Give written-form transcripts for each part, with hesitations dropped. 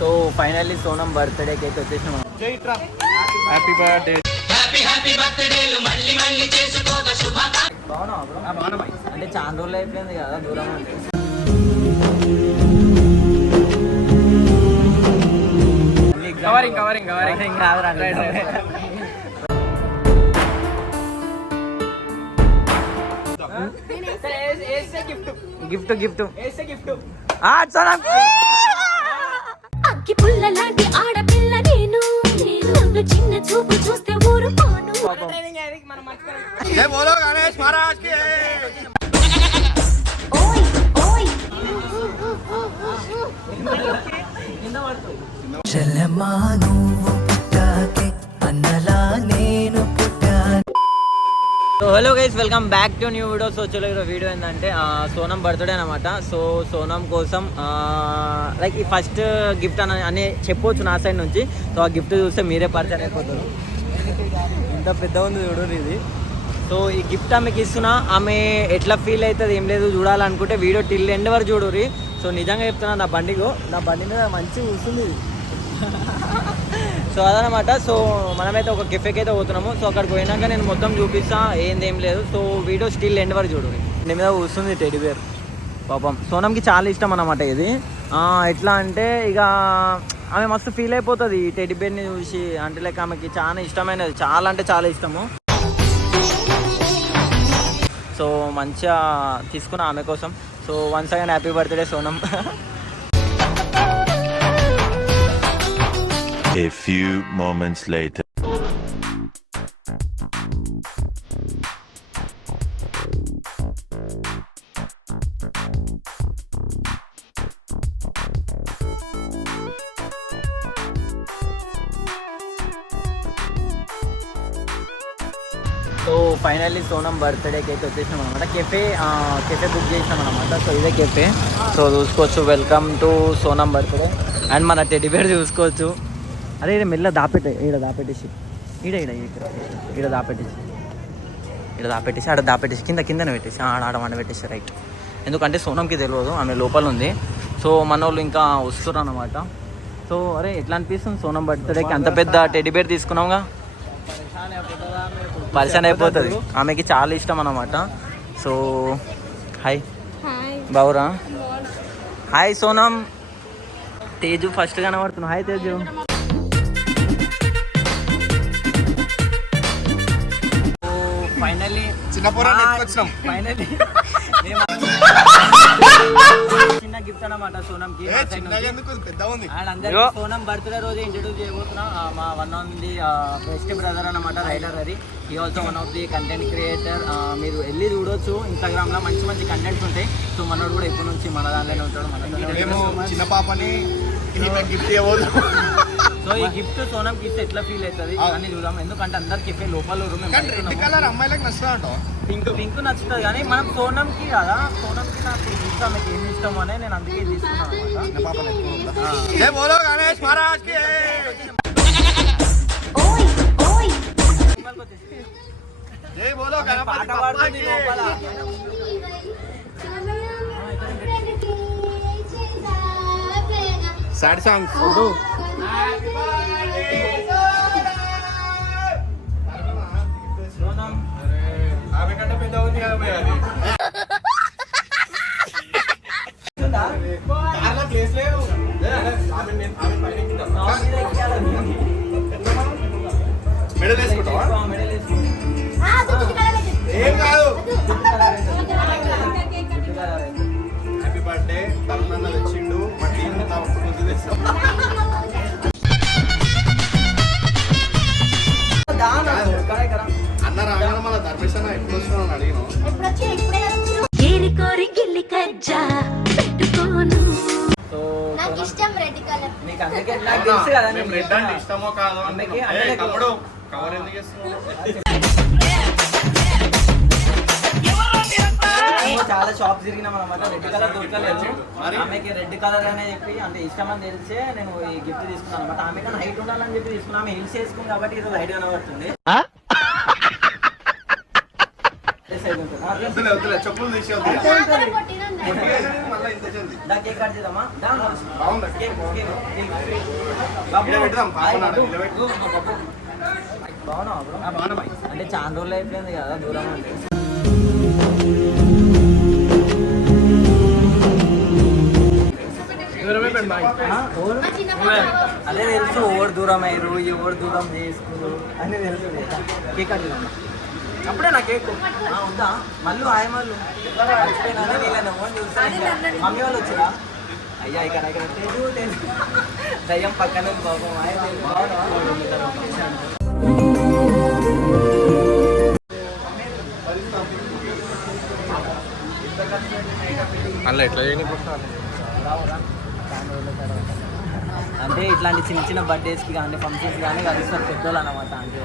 So finally Sonam బర్త్డేకి అయితే వచ్చేసినాం. Happy birthday. బాగున్నా అంటే చాలా రోజులు అయిపోయింది కదా దూరం అంటే. కవరింగ్ గిఫ్ట్ అగ్గి పుల్ల లాంటి ఆడపిల్ల నేను నన్ను చిన్న చూపు చూస్తే ఊరుకోను. జై బోలో గణేష్ మహారాజ్ కి. ఓయ్ ఓయ్ చెల్లెమ్మా నువ్వు పుట్టాకే అన్నలా నేను పుట్టాను. So hello guys, welcome back to new video. So చలో ఈరోజు వీడియో ఏంటంటే సోనం బర్త్డే అనమాట. సో సోనం కోసం లైక్ ఈ ఫస్ట్ గిఫ్ట్ అని చెప్పవచ్చు నా సైడ్ నుంచి. సో ఆ గిఫ్ట్ చూస్తే మీరే పరిచయం అయిపోతారు. ఇంత పెద్ద ఉంది చూడరు ఇది. సో ఈ గిఫ్ట్ ఆమెకి ఇస్తున్నా, ఆమె ఎట్లా ఫీల్ అవుతుంది ఏం లేదు చూడాలనుకుంటే వీడియో టిల్ ఎండ్ వరకు చూడరు. సో నిజంగా చెప్తున్నా, నా బండి మీద మంచిగా కూర్చుంది. సో అదనమాట. సో మనమైతే ఒక కెఫేకి అయితే పోతున్నాము. సో అక్కడికి పోయినాక నేను మొత్తం చూపిస్తా, ఏం లేదు. సో వీడియో స్టిల్ ఎండ్ వరకు చూడు. దీని మీద కూర్చుంది టెడ్డీ బేర్. పాపం సోనంకి చాలా ఇష్టం అన్నమాట ఇది. ఎట్లా అంటే ఇక ఆమె మస్తు ఫీల్ అయిపోతుంది ఈ టెడ్డీ బేర్ని చూసి. అంటే లైక్ ఆమెకి చాలా ఇష్టమైనది, చాలా అంటే చాలా ఇష్టము. సో మంచిగా తీసుకున్నా ఆమె కోసం. So once again happy birthday Sonam. A few moments later. So finally Sonam బర్త్డేకి అయితే వచ్చేసినాం అనమాట. కెఫే బుక్ చేసినాం అనమాట. సో ఇదే కెఫే. సో చూసుకోవచ్చు, welcome to Sonam birthday. And మన టెడ్డీ బేర్ చూసుకోవచ్చు. అరే ఇక్కడ మెల్ల దాపెట్టేసి ఈడ దాపెట్టేసి ఆడ దాపెట్టేసి కిందనే పెట్టేసి ఆడ వండ పెట్టేసి రైట్. ఎందుకంటే సోనంకి తెలియదు, ఆమె లోపల ఉంది. సో మన వాళ్ళు ఇంకా వస్తున్నారు అనమాట. సో అరే ఎట్లా అనిపిస్తుంది సోనం బర్త్డేకి అంత పెద్ద టెడ్డీ బేర్ తీసుకున్నాంగా. పరిచయం అయిపోతుంది, ఆమెకి చాలా ఇష్టం అన్నమాట. సో హాయ్ బావురా. హాయ్ సోనం. తేజు ఫస్ట్ కనబడుతున్నావు. హాయ్ తేజు. ఫైనల్లీ చిన్న గిఫ్ట్ అన్నమాట సోనంకి. సోనం బర్త్డే రోజు ఇంట్రడ్యూస్ చేయబోతున్నా మా one of the best brother అన్నమాట, రైడర్ అది. ఈ also one of the content creator. మీరు వెళ్ళి చూడొచ్చు, ఇన్స్టాగ్రామ్ లో మంచి మంచి కంటెంట్స్ ఉంటాయి. సో మనోడు కూడా ఇప్పటి నుంచి మన దాంట్లోనే ఉంటాడు. చిన్న పాపని గిఫ్ట్ ఇవ్వదు. సో ఈ గిఫ్ట్ సోనంకి ఇస్తే ఎట్లా ఫీల్ అవుతుంది అని చూద్దాం. ఎందుకంటే అందరికి లోపల అమ్మాయిలకు నచ్చుతా పింక్ నచ్చుతుంది, కానీ మనం సోనంకి కదా, సోనంకి నాకు ఇష్టం, మీకు ఏమి ఇష్టం అనే నేను అందుకే తీసుకున్నాను. జై బోలో గణేష్ మహారాజ్ కి. ఓయ్ ఓయ్ జై బోలో గణపతి బప్పా కి. సాడ్ సాంగ్స్ వద్దు. ఆమె కంటే పెద్ద ఉంది కదా భయ అది. కార్లో ప్లేస్ లేదు. మెడల్ వేసుకుంటావా? ఏం కాదు. Happy birthday. తరుణ్ తెచ్చిండు, మా టీం ముందు తెస్తాం. అన్న రాగానే మన ధర్మేశన్న ఎప్పుడు వస్తున్నావు అని అడిగినాం. మీకు అందుకే నాకు తెలుసు కదా, రెడ్ అంటే ఇష్టమో కాదో. తమ్ముడు కవర్ ఎందుకు చేస్తున్నావు? చాలా షాప్ తిరిగినాం అనమాట. రెడ్ కలర్ దొరకలేదు. ఆమెకి రెడ్ కలర్ అనే చెప్పి అంటే ఇష్టం అని తెలిసే నేను ఈ గిఫ్ట్ తీసుకున్నాను అనమాట. ఆమె కానీ హైట్ ఉండాలని చెప్పి తీసుకున్నాను. ఆమె హిల్స్ వేసుకుంది కాబట్టి ఇది హైట్ కనబడుతుంది. చెప్పులు తీసి మళ్ళీ ఇంత జల్ది. దా కేక్ కట్ చేద్దామా? దా నా. బాగుందా? Cake, cake, cake. ఇక్కడ పెడదాం, పాప నాన్న, బాబు. ఇక్కడ పెట్టు. బాగున్నావా బ్రో? బాగున్నా బాయ్. అంటే చాలా రోజులు అయిపోయింది కదా దూరం అంటే. ఆ, ఓరు? అదే తెలుసు ఓవర్ దూరం అయ్యారు ఎవరు దూరం చేసుకురు అని తెలుసు కేక్ కట్ చేద్దాం. అప్పుడే నా కేక్ ఉందా మళ్ళీ ఆయ మళ్ళీ మమ్మీ వాళ్ళు వచ్చిరా అయ్యా ఇక్కడ దయ్యం పక్కన పాపం ఆయ అలా ఎట్లా చేయని అంటే ఇట్లాంటి చిన్న చిన్న బర్త్డేస్కి కానీ ఫంక్షన్స్ కానీ కలుస్తారు పెద్దోళ్ళు అనమాట. అంటే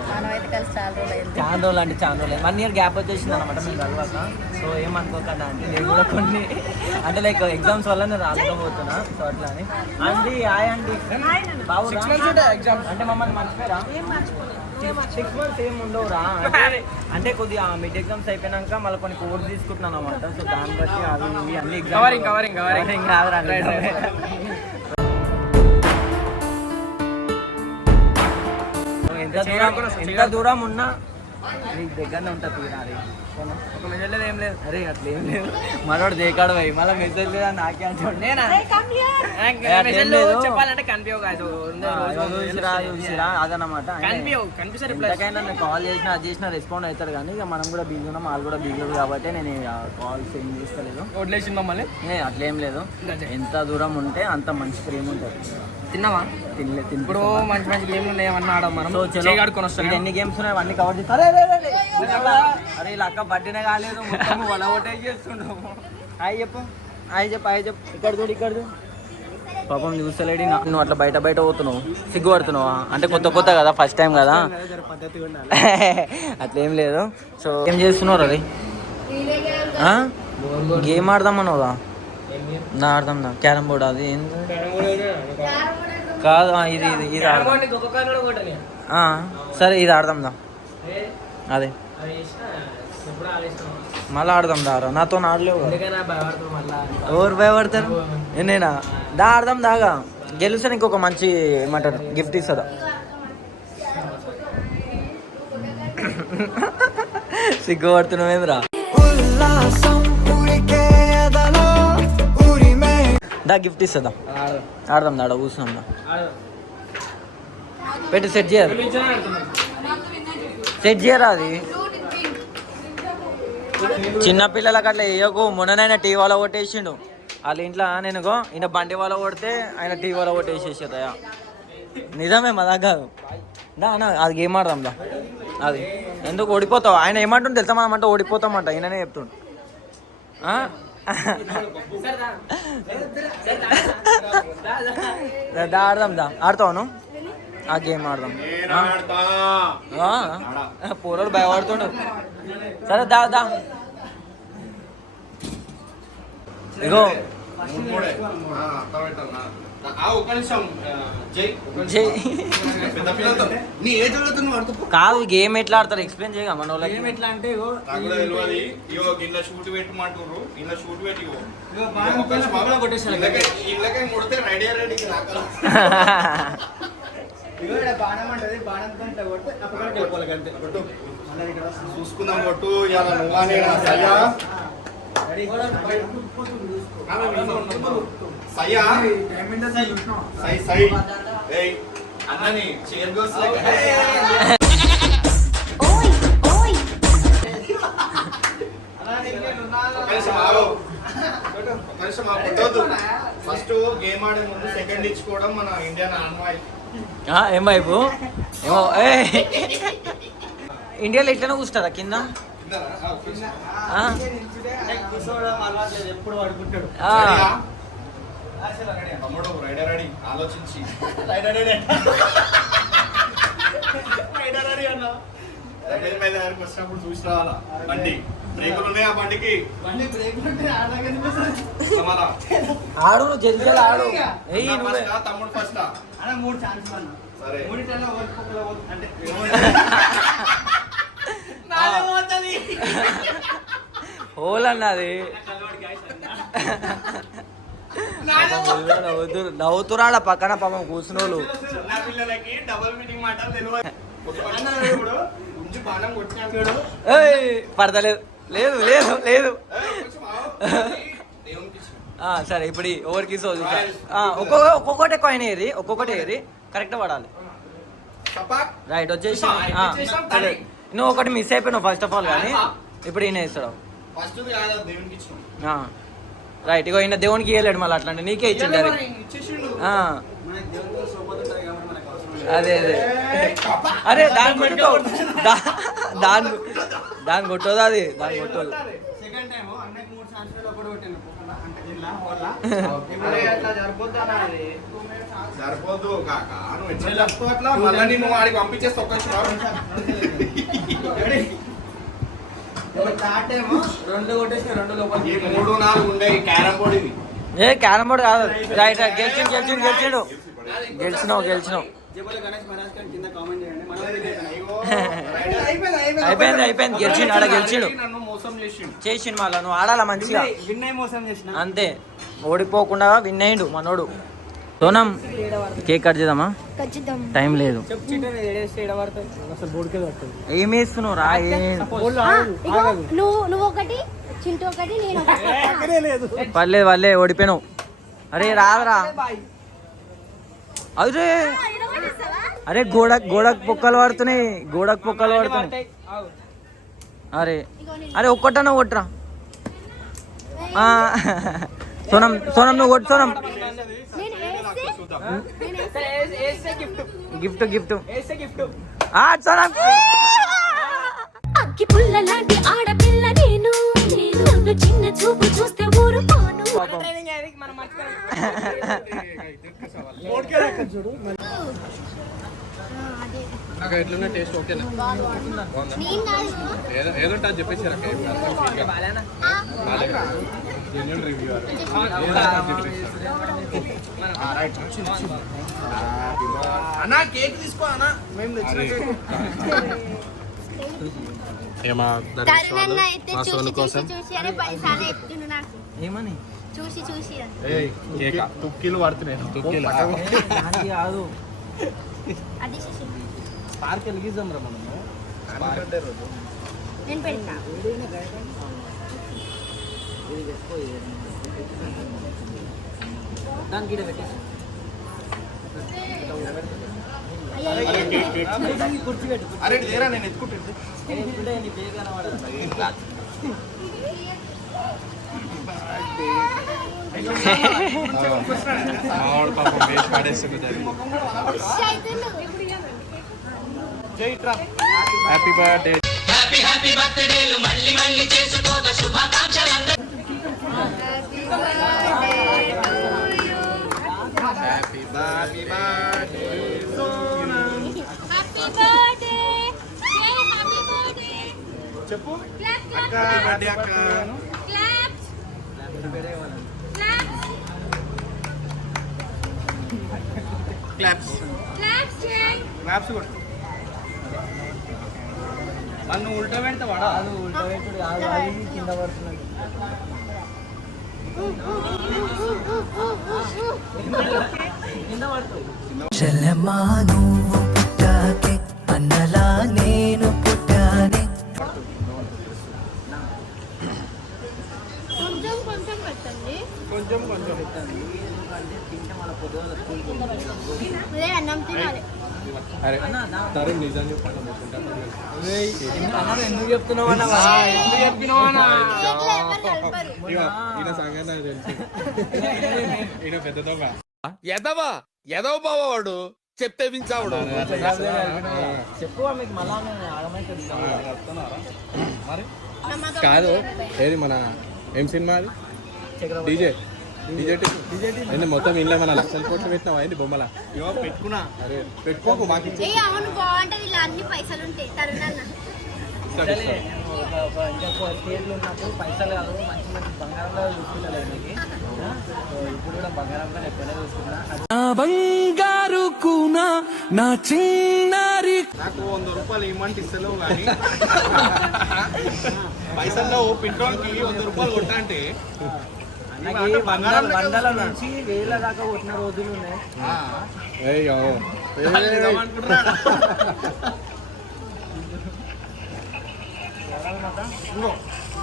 చాలా రోజులు అంటే చాలా రోజులు 1 year గ్యాప్ వచ్చేసింది అనమాట మేము కలవాక. సో ఏమనుకోకుండా అంటే నేను కూడా కొన్ని అంటే లైక్ ఎగ్జామ్స్ వల్ల నేను రాలేకపోతున్నా. సో అట్లా అని అండి హాయ్ అండి బాగుందా ఎగ్జామ్ అంటే మమ్మల్ని మర్చిపోయారా? 6 months ఏం ఉండవురా అంటే కొద్దిగా మిడ్ ఎగ్జామ్స్ అయిపోయినాక మళ్ళీ కొన్ని కోర్స్ తీసుకుంటున్నాను అనమాట. సో దాన్ని బట్టి అవి ఇవి అన్ని ఎగ్జామ్ కాదురా. ఎంత దూరం ఉన్నా నీకు దగ్గరనే ఉంటుంది తీరాలి. ఒక మెజర్లేదు ఏం లేదు. అరే అట్లా ఏం లేదు మనోడు దేకాడు పోయి మళ్ళీ మెసేజ్ లేదా నాకే అంటాడు. చెప్పాలంటే కనిపించవు కాదు చూసిరా అదనమాట. ఎంతకైనా నేను కాల్ చేసినా అది చేసినా రెస్పాండ్ అవుతారు కానీ ఇక మనం కూడా బిజీ ఉన్నాం వాళ్ళు కూడా బిజీ కాబట్టి నేను కాల్స్ ఏం చేస్తలేదు. వదిలేసింది మమ్మల్ని. అట్లేం లేదు ఎంత దూరం ఉంటే అంత మంచి ప్రేమ ఉంటుంది. తిన్నావా? ఇప్పుడు మంచి మంచి గేమ్లు ఉన్నాయి ఏమన్నా ఆడడం మనం. సో ఆడుకొని వస్తాం. ఎన్ని గేమ్స్ ఉన్నాయి అవన్నీ కవర్ చేస్తాం. అరే ఇలా అక్క బర్త్డేనే కాలేదు మొత్తం వల ఒకటే చేస్తున్నావు. హాయ్ చెప్పు హాయ్ చెప్పు హాయ్ చెప్పు. ఇక్కడ చూడు ఇక్కడ చూడు పాపం చూస్తలేడి. నువ్వు అట్లా బయట బయట పోతున్నావు సిగ్గుపడుతున్నావా? అంటే కొత్త కదా ఫస్ట్ టైం కదా అట్లేం లేదు. సో ఏం చేస్తున్నావు అది? గేమ్ ఆడదామన్నావుదా? నా ఆడదాం దా క్యారమ్ బోర్డ్ అది ఏంది కాదు ఇది ఇది ఇది ఆడదాం. సరే ఇది ఆడదాం దా అదే మళ్ళీ ఆడదాం దారా నాతో ఆడలేవు. ఎవరు భయపడతారు? నేనా దా ఆడదాం దాగా గెలిస్తే ఇంకొక మంచి ఏమంటారు గిఫ్ట్ ఇస్తుందా? సిగ్గుపడుతున్నావేంద్రా? దా గిఫ్ట్ ఇస్తుందా? ఆడదాం దాడ కూర్చున్నాం దా పెట్టి సెట్ చేయరు సెట్ చేయరా అది చిన్నపిల్లలకి అట్లా వేయకు. మొన్ననైనా టీ వాళ్ళ కొట్టేసిండు వాళ్ళ ఇంట్లో. నేనుగో ఈయన బండి వాళ్ళ కొడితే ఆయన టీ వాళ్ళ కొట్టేసేసేదయా. నిజమే మా దగ్గర కాదు దా అన్న అది గేమ్ ఆడదాం దా. అది ఎందుకు ఓడిపోతావు? ఆయన ఏమంటుండు తెలుసా మనం అంటే ఓడిపోతామంట ఈయననే చెప్తుండు. దా ఆడదాం దా ఆడతావు ఆ గేమ్ ఆడదాం. పోరాడు భయపడుతుండు. సరే దా దా ఇగో కాదు గేమ్ ఎట్లా ఆడతారు ఎక్స్ప్లెయిన్ చేయగా మన వాళ్ళకి. గేమ్ ఎట్లా అంటే చూసుకుందాం కొట్టు అన్నని చైర్ గోస్ ఓయ్ ఓయ్ ఫస్ట్ గేమ్ ఆడే ముందు సెకండ్ ఇచ్చుకోవడం మన ఇండియన్ ఆన్వాయి. ఏం వైపు ఏమో ఇండియాలో ఎట్లనే కూర్చుంటారా కింద? ఎప్పుడు పడుకుంటాడు తమ్ముడు. రైడర్ రెడీ ఆలోచించి వచ్చినప్పుడు చూసి రావాలా. బండి బ్రేకులు ఉన్నాయి ఆ బండికి. ఆడు జల్దీ ఆడు. తమ్ముడు ఫస్ట్ 3 ఛాన్స్ అన్న. సరే 3 అంటే హోల్ అన్నది నవ్వుతురాడ పక్కన పాపం కూర్చున్నోళ్ళు. చిన్న పిల్లలకి డబుల్ మీనింగ్ మాటలు తెలియదు. ఇప్పుడు ఉంచి బాణం కొట్టినాం చూడు. పడతలేదు. లేదు లేదు లేదు. కొంచెం ఆగు. దేవునికి ఇచ్చిన. సరే ఇప్పుడు ఓవర్కి ఒక్కొక్కటి కాయిన్ ఏరి ఒక్కొక్కటి ఏరి కరెక్ట్ పడాలి. చపాక్. రైట్ వచ్చేసి వచ్చేసాం కానీ. నువ్వు ఒకటి మిస్ అయిపోయినావు ఫస్ట్ ఆఫ్ ఆల్ కానీ ఇప్పుడు ఈయన ఇస్తాడు. ఫస్ట్ కాదు దేవునికి ఇచ్చిన. రైట్ ఇగో ఈయన దేవునికి ఇవ్వలేడు మళ్ళీ అట్లాంటి నీకే ఇచ్చిండు డైరెక్ట్. ఇచ్చేసిండు. మనకి దేవుడితో సోపతి ఉంటుంది కాబట్టి మనకు అవసరం అదే అదే అరే దాన్ని కొట్టుకో దాన్ని కొట్టదు అది దాన్ని కొట్టదు. సెకండ్ టైం అన్నకి 3 సంవత్సరాలు ఒకటి కొట్టాను అంటే జిల్లా వాళ్ళ ఇప్పుడు అట్లా సరిపోతానా అది సరిపోదు కాక నువ్వు ఎట్లా చెప్తావు అట్లా మళ్ళీ నేను వాడికి పంపించేస్తే ఒక్క థర్డ్ టైం 2 కొట్టేసిన 2 లోపల 3 4 ఉండే క్యారమ్ బోర్డ్ ఇది. క్యారమ్ బోర్డ్ కాదు. రైట్ గెలిచినావు. జబల్ గణేష్ మహారాజ్ గారి కింద కామెంట్ చేయండి మనం అయిపోయింది గెలిచిండు ఆడ గెలిచిండు నన్ను మోసం చేసిండు మళ్ళా నువ్వు ఆడాలా మంచిగా విన్ అయి మోసం చేసిన అంతే ఓడిపోకుండా విన్ అయ్యిండు మనోడు. సోనం కేక్ కట్ చేద్దామా? టైం లేదు. అసలు బోర్డుకే పడుతుంది ఏం వేస్తున్నావు రా? నువ్వు ఒకటి చింటూ ఒకటి నేను ఒకటి. పర్లేదు ఓడిపోయినావు. అరే రాదురా. అరే గోడకు పొక్కలు పడుతున్నాయి. అరే ఒక్కటన్నా కొట్టరా. సోనం నువ్వు కొట్టు. సోనం గిఫ్ట్ సోనం. అగ్గి పుల్ల లాంటి ఆడపిల్ల నేను నన్ను చిన్న చూపు చూస్తే ఊరుకోను. ఎట్లున్నా టేస్ట్ ఓకేనా? ఏదో చెప్పేసి రివ్యూ అన్నా కేక్ తీసుకో అన్నా మేము తెచ్చిన ఏమని చూసి తుక్కిలు పడుతున్నాయి. కాదు అది పార్క్ వెలిగిద్దాం రా మనము. నేను పెడతా. దానికి ఈడ పెట్టేసి కుర్చీ పెట్టు. అరే లేరా నేను ఎత్తుకుంటుంది. నీ పేరు కనబడదు. Happy birthday. Happy birthday Sonam. చెప్పు అక్క బర్త్డే అక్క. క్లాప్స్ కొట్టు. నన్ను ఉల్టా పెడతా వాడా ఉల్టా పెట్టుడు కాదు, అది కింద పడుతున్నది. కింద పడుతుంది. చెల్లెమ్మా నువ్వు పుట్టాకే అన్నలా నేను పుట్టానే. కొంచెం పెట్టండి. కొంచెం అన్నం తినాలి. అరే తరుణ్ నిజం చెప్పండి. ఎందుకు చెప్తున్నావు అన్న? ఈయన సంగతి నాకు తెలుసు. ఈయన పెద్దదోగా ఎదవ బావాడు చెప్తే వించావుడు. చెప్పు మీకు మళ్ళా మరి కాదు ఏది మన ఏం సినిమా అది? డీజే మొత్తం ఇంట్లో మన లక్షల కోట్లు పెట్టినావా ఏంటి బొమ్మల? పెట్టుకున్నా. అరే పెట్టుకోకు మాకు. అవును బాగుంటది. ఇలా అన్ని పైసలు ఉంటాయి. తరుణన్న స్టేజ్లో ఉన్నప్పుడు పైసలు కాదు మంచి బంగారంలో చూసుకుంటా. ఇప్పుడు కూడా బంగారంలో ఎప్పుడైనా చూసుకున్నా. బంగారు కూనా నా చిన్నారి. నాకు 100 రూపాయలు ఇవ్వమంటే ఇస్తలేవు కానీ పైసల్లో పెట్రోల్కి 100 రూపాయలు కొట్టా అంటే అన్నకి వందల నుంచి వేల దాకా కొట్టిన రోజులు ఉన్నాయి.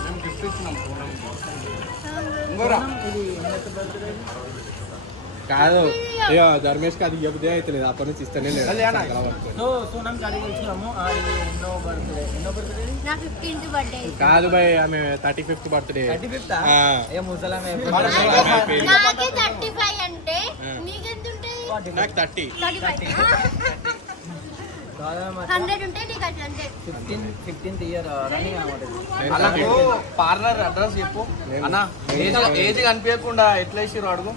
మేము గిఫ్ట్ ఇచ్చినాం కాదు ఇక ధర్మేష్ అది ఇవ్వదే అయితే లేదు అప్పటి నుంచి ఇస్తేనే లేదు. సో సోనం అడిగి వచ్చినాము ఎన్నో బర్త్డే నా 15th బర్త్డే కాదు భయ్ ఆమె 35th బర్త్డే. 35th ఏ ముసలమే నాకే 35 అంటే నీకెంత ఉంటుంది? నాకు 30. 100 ఉంటే నీకు అట్లా అంటే 15th ఇయర్ రన్నింగ్ అనమాట. అలాగో పార్లర్ అడ్రస్ చెప్పు అన్న. ఏది కనిపించకుండా ఎట్లా వేసిరు అడుగు.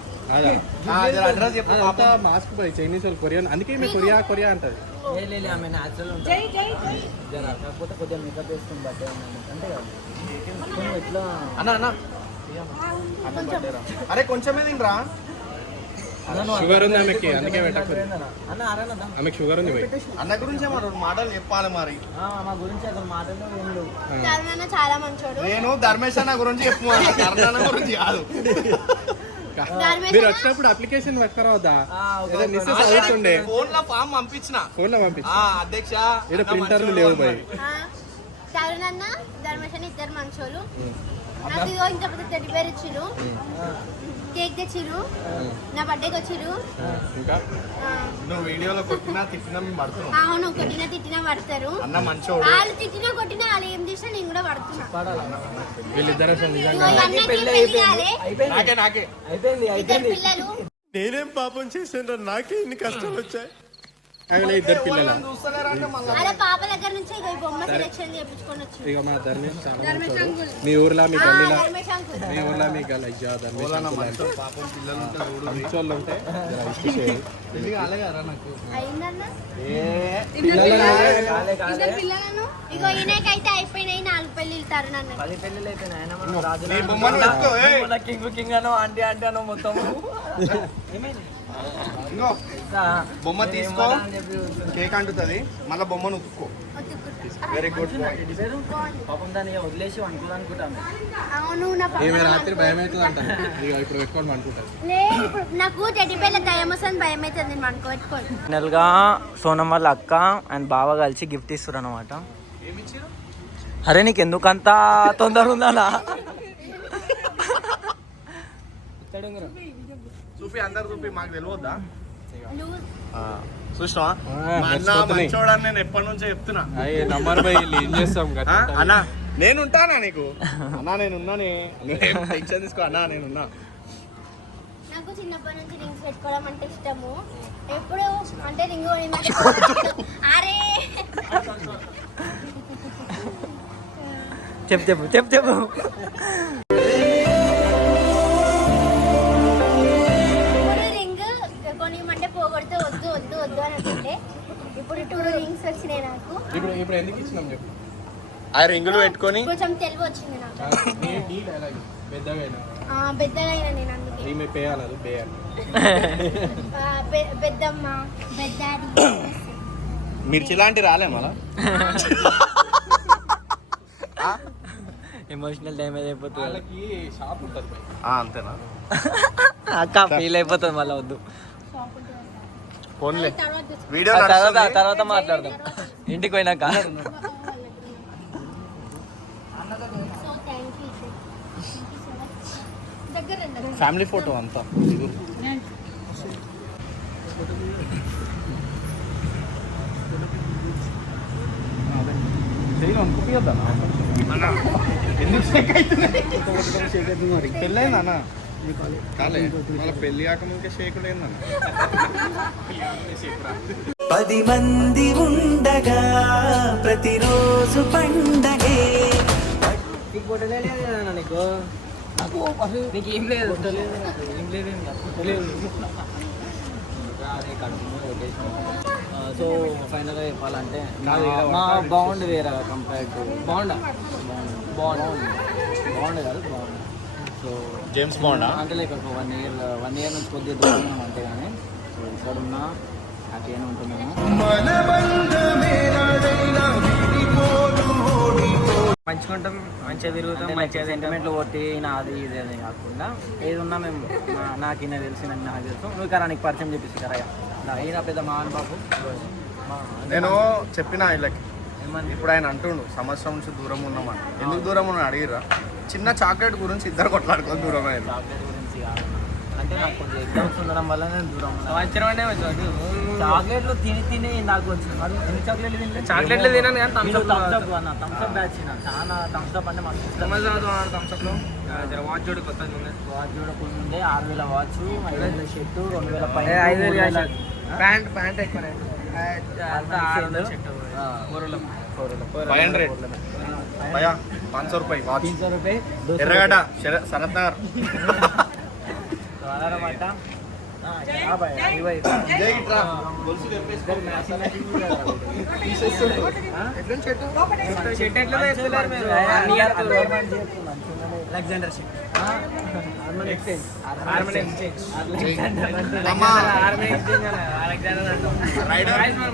అడ్రస్ చెప్పు. మాస్క్ భయ్ చైనీస్ వాళ్ళు కొరియన్ అందుకే మీ కొరియా అంటది. లేదు ఆమె న్యాచురల్ ఉంటుంది కాకపోతే కొద్దిగా మేకప్ వేసుకుని బర్త్డే అంటే ఎట్లా అన్న అరే కొంచెమే తినరా. షుగర్ ఉంది ఆమెకి అందుకే పెట్టకు. అన్న అరనదా ఆమెకి షుగర్ ఉంది భయ్. అన్న గురించి మరి మాటలు చెప్పాలి మరి. మా గురించి అసలు మాటలు ఏం లేవు. తరుణ్ చాలా మంచోడు. నేను ధర్మేష్ అన్న గురించి చెప్పు కర్ణాన గురించి కాదు. మీరు వచ్చినప్పుడు అప్లికేషన్ పట్టుకురావద్దా? మిస్సెస్ అవుతుండే ఫోన్ లో ఫామ్ పంపించిన. ఫోన్ లో పంపించి అధ్యక్ష ఇక్కడ ప్రింటర్లు లేవు భయ్. తరుణ్ అన్న ధర్మేష్ అన్న ఇద్దరు మంచోళ్ళు. నాకు ఇదిగో ఇంత పెద్ద టెడ్డీ బేర్ ఇచ్చిరు, కేక్ తెచ్చిరు, నా బర్త్డేకి వచ్చిరు. ఇంకా నువ్వు వీడియోలో కొట్టినా తిట్టినా మేము పడుతున్నాం. అవును కొట్టినా తిట్టినా పడతారు. అన్న మంచోడు. వాళ్ళు తిట్టినా కొట్టినా వాళ్ళు ఏం చేసినా నేను కూడా పడుతున్నా. వీళ్ళిద్దరు అసలు ఇదిగో నిజంగా ఈ అన్నకి పెళ్లి కాలే, నాకే ఇద్దరు పిల్లలు. నేనేం పాపం చేసాను నాకే ఇన్ని కష్టాలు వచ్చాయి. ఇద్దరు పిల్లల చూస్తలేరంటే మళ్ళీ అలా పాప దగ్గర నుంచి ఇగో ఈ బొమ్మ సెలెక్షన్ చేయించుకొని వచ్చి ఇక మా ధర్మేష్ చాలా మంచోడు. మీ ఊర్లో మీ గల్లీలో ధర్మేష్ అంకుల్ మీ ఊర్లో మీ గల్ల అయ్యా ధర్మేష్ పాపం పిల్లలు ఉంటారు చూడు. మంచోళ్ళు ఉంటే జర ఇష్ట చేయాలి. పెళ్లి కాలే కదా నాకు. అయిందన్న కాలే పిల్లలను ఇగో ఈయనకైతే అయిపోయినాయి 4 పెళ్లిళ్ళు తరుణ్ అన్న. 10 పెళ్ళిళ్ళు అయితే నాయన మన రాజు నీ బొమ్మను పెట్టుకో. కింగ్ అనో ఆంటీ అనో మొత్తం ఇంకో బొమ్మ తీసుకో, కేక్ అంటుతుంది, మళ్ళీ బొమ్మను ఉతుక్కో. Very good. పాపం దాన్ని వదిలేసి అనుకుంటాను. అవును నా పాప ఏమే రాత్రి భయం అవుతుంది అంట. ఇక ఇప్పుడు పెట్టుకోండి అనుకుంటారు. లేదు ఇప్పుడు నాకు టెడ్డీ బేర్ల దయ్యం వస్తుంది, భయం అవుతుంది. నేను అనుకోవట్టుకోండి. ఫైనల్ గా సోనం వాళ్ళ అక్క అండ్ బావ కలిసి గిఫ్ట్ ఇస్తారు అనమాట. అరే నీకు ఎందుకంత తొందర ఉందా? చూపి అందరు చూపి, మాకు తెలియద్దా? లూజ్ చూసినావా మా అన్న మంచోడని నేను ఎప్పటి నుంచో చెప్తున్నా. నంబర్ బై ఏం చేస్తాం కదా అన్నా నేనుంటానా నీకు? అన్నా నేనున్నానే, నువ్వేం టెన్షన్ తీసుకో. అన్నా నేనున్నా. నాకు చిన్నప్పటి నుంచి రింగ్స్ పెట్టుకోవడం అంటే ఇష్టము. ఎప్పుడు అంటే రింగ్ కొనిందంటే అరే చెప్పు రింగ్ కొనిమంటే పోగొడితే వద్దు అని అనుకుంటే ఇప్పుడు 2 రింగ్స్ వచ్చినాయి నాకు. ఇప్పుడు ఎందుకు ఇచ్చినాం చెప్పు. ఆ రింగులు పెట్టుకొని కొంచెం తెలివి వచ్చింది నాకు. పెద్దగా పెద్దగా అయినా నేను అందుకే ఈమె పేయాలి పేయాలి. పెద్దమ్మ పెద్దాడి మిర్చి లాంటి రాలే మళ్ళా. ఎమోషనల్ డ్యామేజ్ అయిపోతుంది. వాళ్ళకి షాప్ ఉంటుంది. అంతేనా? అక్క ఫీల్ అయిపోతుంది మళ్ళీ వద్దు. ఫోన్లే తర్వాత వీడియో తర్వాత మాట్లాడదాం ఇంటికి పోయినాక. సో థ్యాంక్ యూ దగ్గర ఫ్యామిలీ ఫోటో అంతా. పెళ్ళైందన్నా కాలే మళ్ళీ పెళ్ళి కాకముందుకే షేకులు ఏందన్న. 10 మంది ఉండగా ప్రతిరోజు పండగే. నీకు ఫోటోలే లేదు కదా నీకు? నీకు ఏం లేదు సో ఫైనల్గా చెప్పాలంటే మా బాగుంది వేరే కంపేర్ టు బాగుండే కాదు బాగుంది. సో జేమ్స్ బాండా అంటే లైక్ ఒక 1 year నుంచి కొద్దిగా దూరం ఉన్నాం అంతే కానీ సో ఇక్కడ ఉన్నా హ్యాపీగానే ఉంటున్నాము. మంచిగా ఉంటాం, మంచిగా తిరుగుతాం, మంచిగా సెంటిమెంట్లు కొట్టి నాది ఇది అని కాకుండా ఏది ఉన్నా మేము నాకు ఈయన తెలిసి నాకు తెలుసు నువ్వు కదా నీకు పరిచయం చెప్పిస్తాను కదా ఈయన పెద్ద మహానుబాబు. నేను చెప్పిన వీళ్ళకి ఇప్పుడు ఆయన అంటుండు సంవత్సరం నుంచి దూరం ఉన్నామని. ఎందుకు దూరం ఉన్నా అడిగిరా? చిన్న చాక్లెట్ గురించి ఇద్దరు కొట్లాడుకొని దూరం అయ్యారు. చాక్లెట్ గురించి కాదు అంటే నాకు కొంచెం ఎగ్జామ్స్ ఉండడం వల్ల నేను దూరం ఉన్నాను. చాక్లెట్లు తిని నాకు వచ్చింది. ఎన్ని చాక్లెట్లు తింటే చాక్లెట్లు తినాను కానీ థమ్స్అప్ అన్న థమ్స్అప్ బ్యాచ్ చాలా థమ్స్అప్ అంటే మాకు థమ్స్అప్లో వాచ్ జోడి కొత్తది ఉంది. వాచ్ చూడకుండా ఉండే 6,000 వాచ్ 5,000 షర్టు 2,000 పైన 5,000 ప్యాంట్ ఎక్కువ 500 భయ్యా 500 రూపాయి వాచ్ 300 రూపాయ ఎర్రగడ్డ శరత్ నగర్. అన్నమాట. అలెగ్జాండర్ షెట్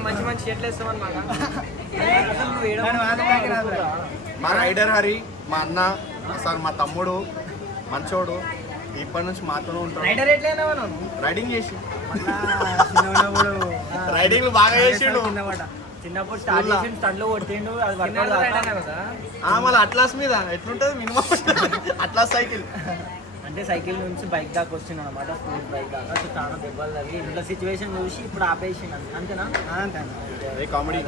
మంచి మంచి షర్ట్లు వేస్తామన్నమాట. మా రైడర్ హరి, మా అన్న, అసలు మా తమ్ముడు మంచోడు, ఇప్పటి నుంచి మాతోనే ఉంటాడు. రైడింగ్ చేసి రైడింగ్ బాగా చేసిండు. చిన్నప్పుడు స్టార్ట్ చేసి స్టండ్లు కొట్టిండు. అది మళ్ళీ అట్లాస్ మీద ఎట్లుంటుంది మినిమం అట్లాస్ సైకిల్ అంటే సైకిల్ నుంచి బైక్ దాకా వచ్చింది అనమాట. స్కూల్ బైక్ దాకా సో చాలా దెబ్బలు తగిలి ఇంట్లో సిచ్యువేషన్ చూసి ఇప్పుడు ఆపేసి అంతేనా కామెడీ.